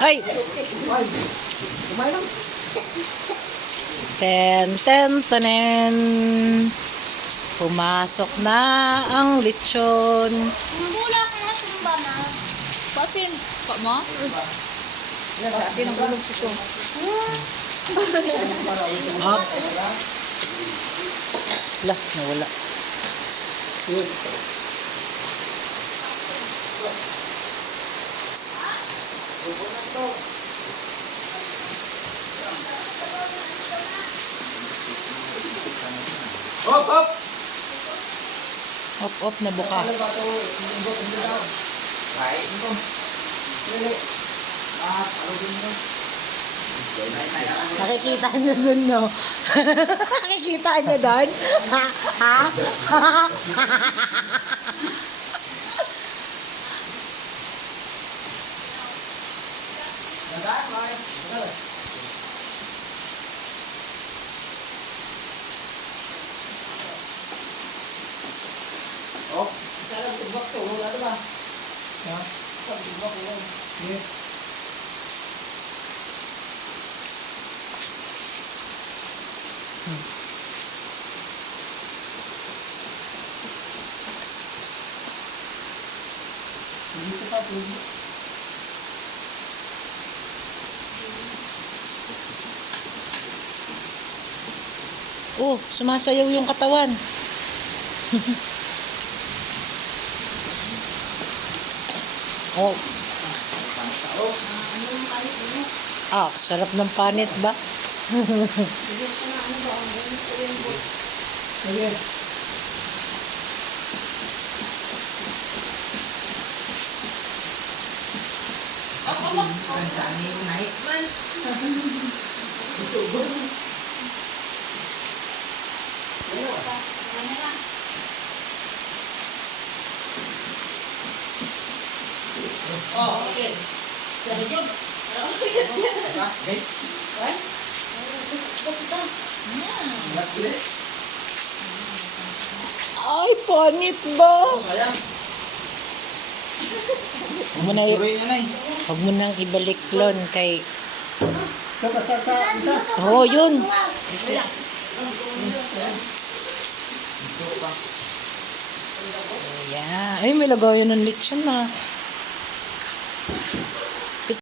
Ay! Ten, ten, tenen. Pumasok na ang lechon. Gula ka na sumba na. Pasin. Kok mo? Yan, sa atin ang bulog sito. Up. Lah, nawala. Hop, hop! Op, na buka. Nakikita niyo dun, no? Nakikita niyo dun? Ha? Ha? Oh, Sarap tubak sa ulo, ano ba? ha? Sarap tubak ulo. Yes. Dito pa, dito. Oh, sumasayaw yung katawan. Oh, Oh, sarap ng panit ba? sige. Oh, okay. Sarap yun. Okay. Ay, panit ba? Sayang. Huwag mo na, Tuloy na, Nay. huwag mo nang ibalik klon kay... Sa isa. Oo, yun. Ito pa. Yeah. Ay, may lagayan ng lechon na.